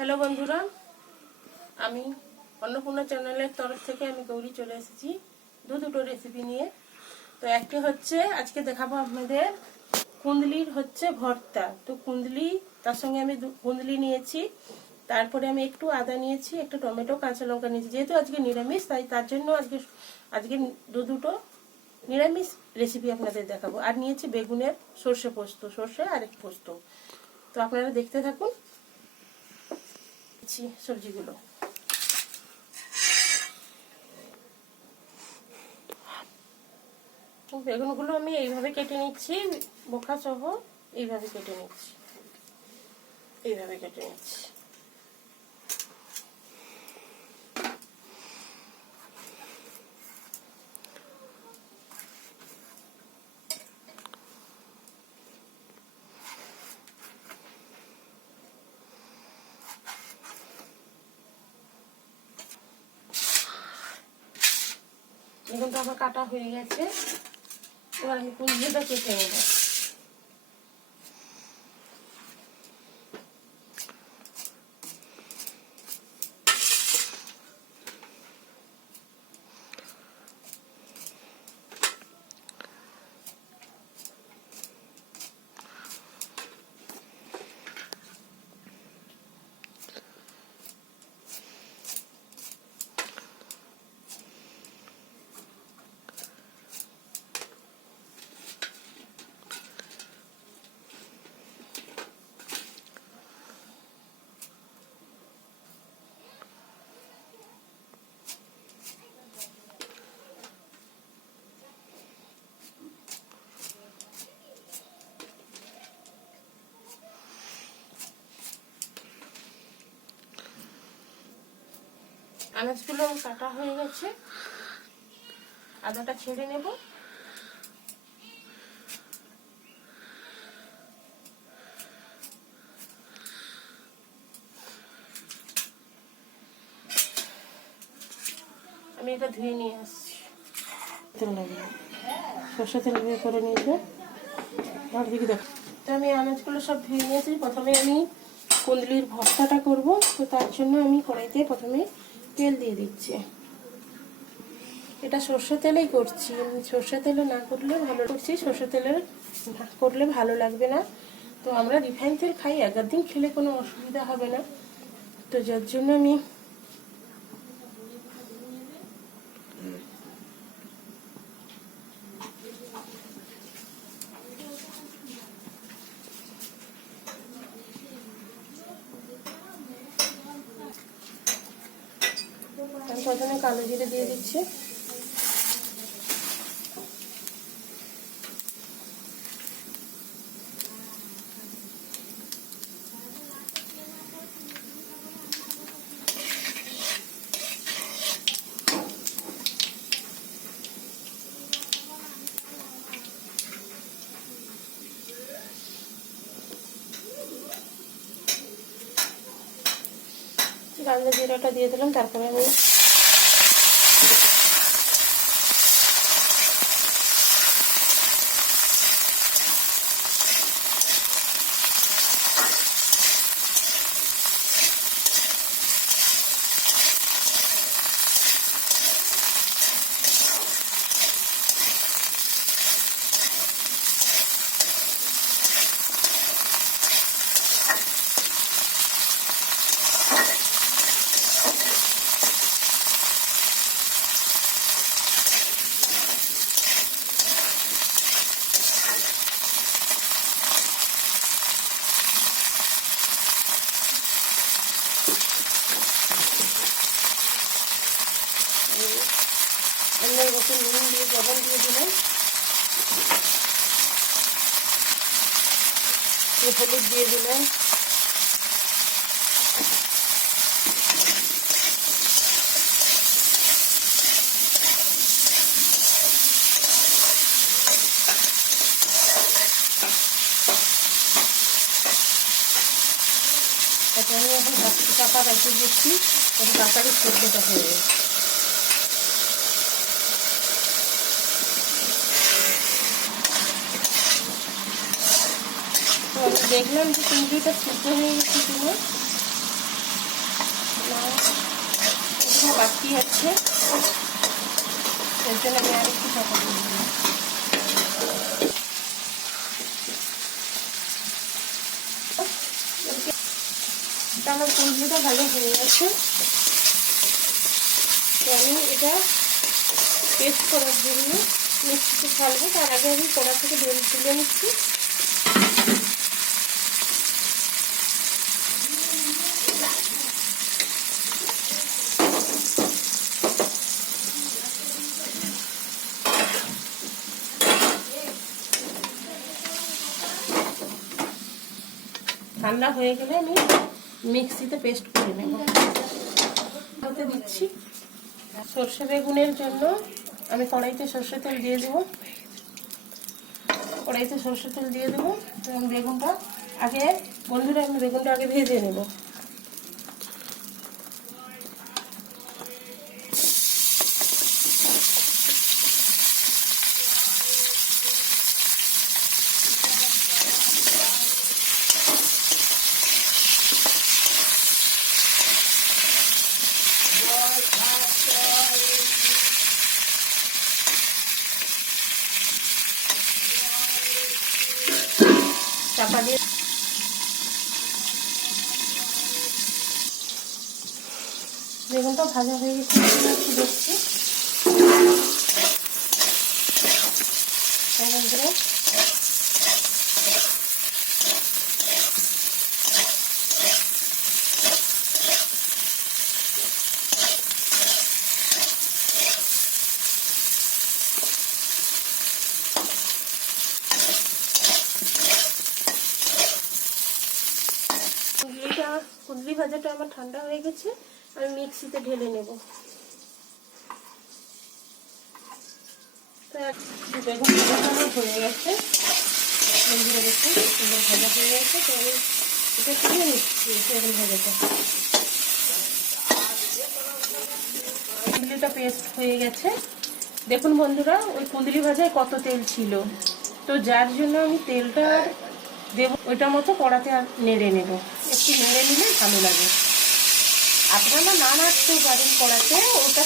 Hello বন্ধুরা, আমি অন্নপূর্ণা চ্যানেলের তরফ থেকে আমি গৌরী চলে এসেছি দুটো রেসিপি নিয়ে। তো একটা হচ্ছে আজকে দেখাবো আপনাদের কুন্দলির হচ্ছে ভর্তা। তো কুন্দলি, তার সঙ্গে আমি কুন্দলি নিয়েছি, তারপরে আমি একটু আদা নিয়েছি, একটু টমেটো, কাঁচা লঙ্কা নিয়েছি। যেহেতু আজকে নিরামিষ, তাই তার জন্য আজকে দুটো নিরামিষ রেসিপি আপনাদের দেখাবো। আর নিয়েছি বেগুনের সর্ষে পোস্ত, সর্ষে আর এক পোস্ত। তো আপনারা দেখতে থাকুন সবজিগুলো। বেগুনগুলো আমি এইভাবে কেটে নিচ্ছি, বোখা সহ এইভাবে কেটে নিচ্ছি, এইভাবে কেটে নিচ্ছি। বেগুনটা আমার কাটা হয়ে গেছে, এবার আমি কুঁদলিটা কেটে নেব। আনাজগুলো কাটা হয়ে গেছে, আদাটা ছেড়ে নেব। আমি এটা ধুয়ে নিয়ে আসছি। তেল লাগবে, সর্ষে তেল দিয়ে করে নিয়েছে। আর দিকে দেখো, তো আমি আনাজগুলো সব ধুয়ে নিয়েছি। প্রথমে আমি কুন্দলির ভর্তাটা করব, তো তার জন্য আমি কড়াইতে প্রথমে তেল দিয়ে দিচ্ছি। এটা সর্ষে তেলেই করছি, সর্ষে তেলে না করলে ভালো করছি, সর্ষে তেলে করলে ভালো লাগবে না। তো আমরা রিফাইন তেল খাই, একদিন খেলে কোনো অসুবিধা হবে না। তো যার জন্য আমি প্রথমে কালো জিরে দিয়ে দিচ্ছি। কালো জিরাটা দিয়ে দিলাম, তারপরে আমি অন্যের মতো নুন দিয়ে লবণ দিয়ে দিলাম, হলুদ দিয়ে দিলাম, তাতে আমি এখন টাকা রেখে দিচ্ছি, তাড়াতাড়ি সেদ্ধটা হয়ে যাবে। তো আমি দেখলাম যে কুঁদরিটা সিদ্ধ হয়ে গেছে কিনা, বাকি আছে, এর জন্য আমি আর একটু চাপা দিয়ে দিলাম। আমার কুঁদরিটা ভালো হয়ে গেছে। তো আমি এটা পেস্ট করার জন্য মিক্সিতে ফেলবো। তার আগে আমি কড়া থেকে তুলে নিচ্ছি। ঠান্ডা হয়ে গেলে আমি মিক্সিতে পেস্ট করে নেব। হতে দিচ্ছি। সর্ষে বেগুনের জন্য আমি কড়াইতে সর্ষে তেল দিয়ে দেবো। কড়াইতে সর্ষে তেল দিয়ে দেবো এবং বেগুনটা আগে, বন্ধুরা আমি বেগুনটা আগে ভেজে নেব। চাপা দিয়ে বেগুনটা ভাজা হয়ে গেছে, একটু দেখছি। বন্ধুরা কুঁদরি ভাজাটা আমার ঠান্ডা হয়ে গেছে, আমি মিক্সিতে ঢেলে নেব। বেগুন ভাজাটা আমার হয়ে গেছে, বন্ধুরা দেখুন সুন্দর ভাজা হয়ে গেছে। তো আমি এটা তুলে নিচ্ছি বেগুন ভাজাটা। কুঁদরিটা পেস্ট হয়ে গেছে। দেখুন বন্ধুরা, ওই কুঁদরি ভাজায় কত তেল ছিল, তো যার জন্য আমি তেলটা দেবো ওইটা মতো কড়াতে আর নেড়ে নেব। একটু নেড়ে নিলে ভালো লাগে। আপনারা না নাড়তেও পারেন কড়াতে, ওটা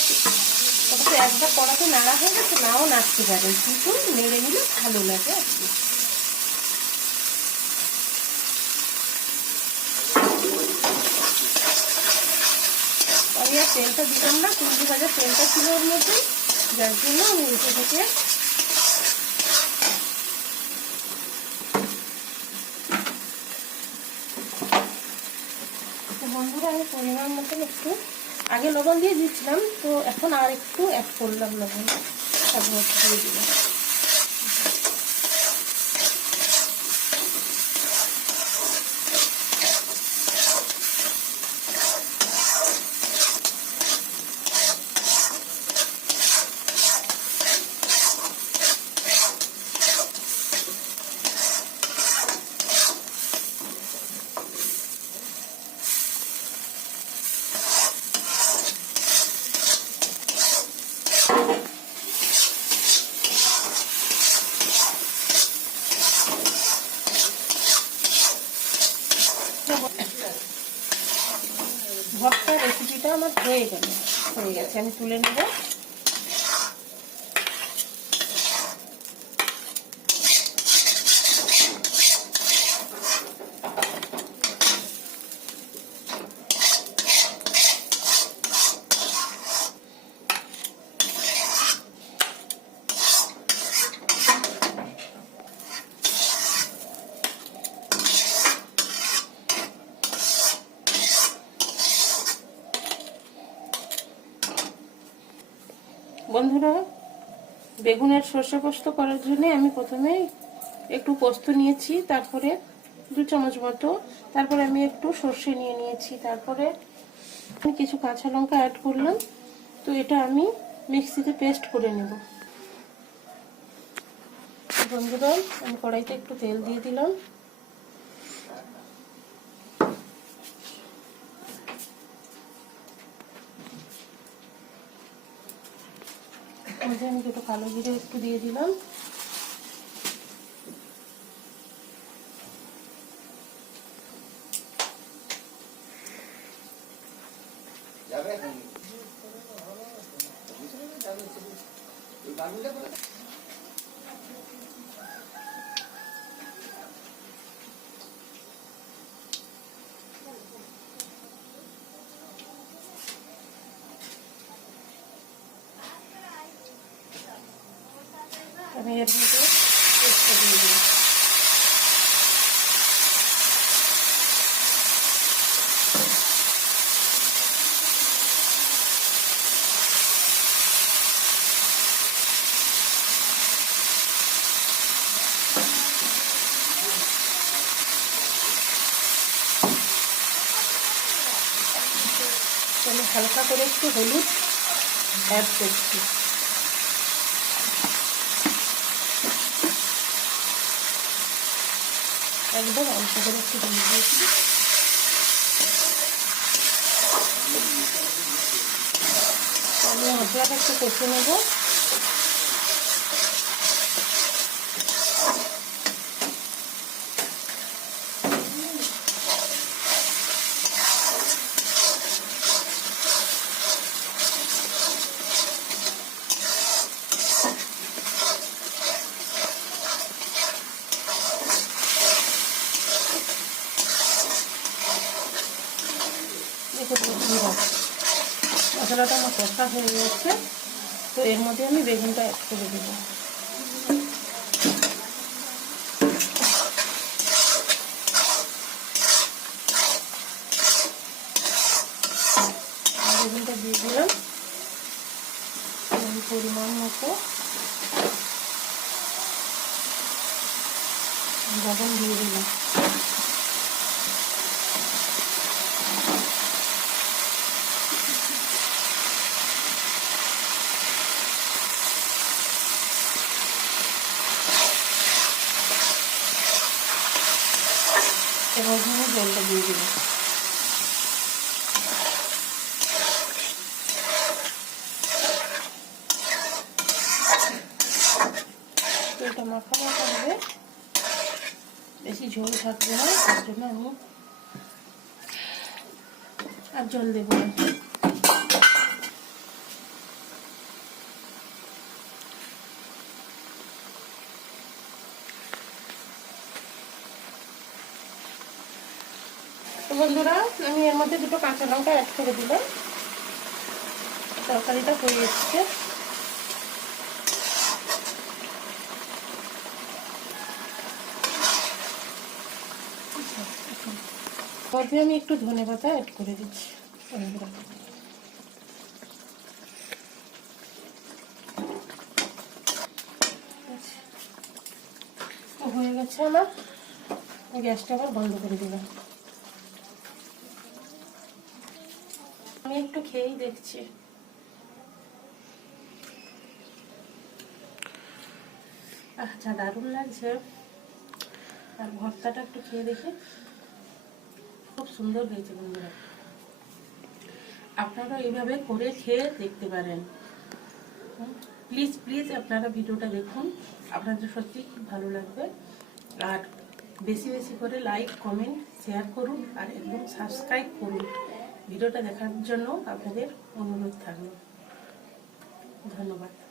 তো একবার কড়াতে নাড়া হয়ে গেছে, নাও নাড়তে পারেন, কিন্তু নেড়ে নিলে ভালো লাগে আর কি। আমি আর তেলটা দিলাম না, কুঁদরি ভাজার তেলটা ছিল ওর মধ্যে, যার জন্য আমি উঠে থেকে বন্ধুরা আমি পরিমাণ মতন একটু আগে লবণ দিয়ে দিচ্ছিলাম, তো এখন আর একটু অ্যাড করলাম লবণ, তারপর দিয়ে দিলাম। ভর্তা রেসিপিটা আমার হয়ে গেছে, আমি তুলে নেব। বন্ধুরা, বেগুনের সর্ষে পোস্ত করার জন্য আমি প্রথমে একটু পোস্ত নিয়েছি, তারপরে 2 চামচ মতো, তারপরে আমি একটু সর্ষে নিয়েছি, তারপরে কিছু কাঁচা লঙ্কা অ্যাড করলাম। তো এটা আমি মিক্সিতে পেস্ট করে নেব। বন্ধুরা, আমি কড়াইতে একটু তেল দিয়ে দিলাম। আমি দুটো কালো জিরে একটু দিয়ে দিলাম। আমি এর মধ্যে পেস্টটা দিয়ে দিই। আমি হালকা করে একটু হলুদ অ্যাড করছি। একদম অল্প করে একটু হলুদ দিয়েছি। আমি মশলাটা একটু কষে নেব। মশলাটা আমার কষা হয়ে যাচ্ছে, তো এর মধ্যে আমি বেগুনটা অ্যাড করে দেব। বেগুনটা দিয়ে দিলাম, পরিমাণ মতো লবণ দিয়ে দিলাম। এবার জলটা দিয়ে দিলাম। এটা মাখা মাখা হবে, বেশি ঝোল থাকবে না, তার জন্য আমি আর জল দেবো না। তো বন্ধুরা, আমি এর মধ্যে দুটো কাঁচা লঙ্কা অ্যাড করে দিলাম। তরকারিটা হয়ে এসছে। মধ্যে আমি একটু ধনেপাতা অ্যাড করে দিচ্ছি। হয়ে গেছে আমার, গ্যাসটা আবার বন্ধ করে দিলাম। আমি একটু খেয়েই দেখছি। আচ্ছা, দারুণ লাগছে। আর ভর্তাটা একটু খেয়ে দেখি, খুব সুন্দর হয়েছে বন্ধুরা। আপনারা এইভাবে করে খেয়ে দেখতে পারেন। প্লিজ প্লিজ আপনারা ভিডিওটা দেখুন, আপনাদের সত্যি খুব ভালো লাগবে। আর বেশি বেশি করে লাইক, কমেন্ট, শেয়ার করুন আর একদম সাবস্ক্রাইব করুন। ভিডিওটা দেখার জন্য আপনাদের অনুরোধ থাকলো। ধন্যবাদ।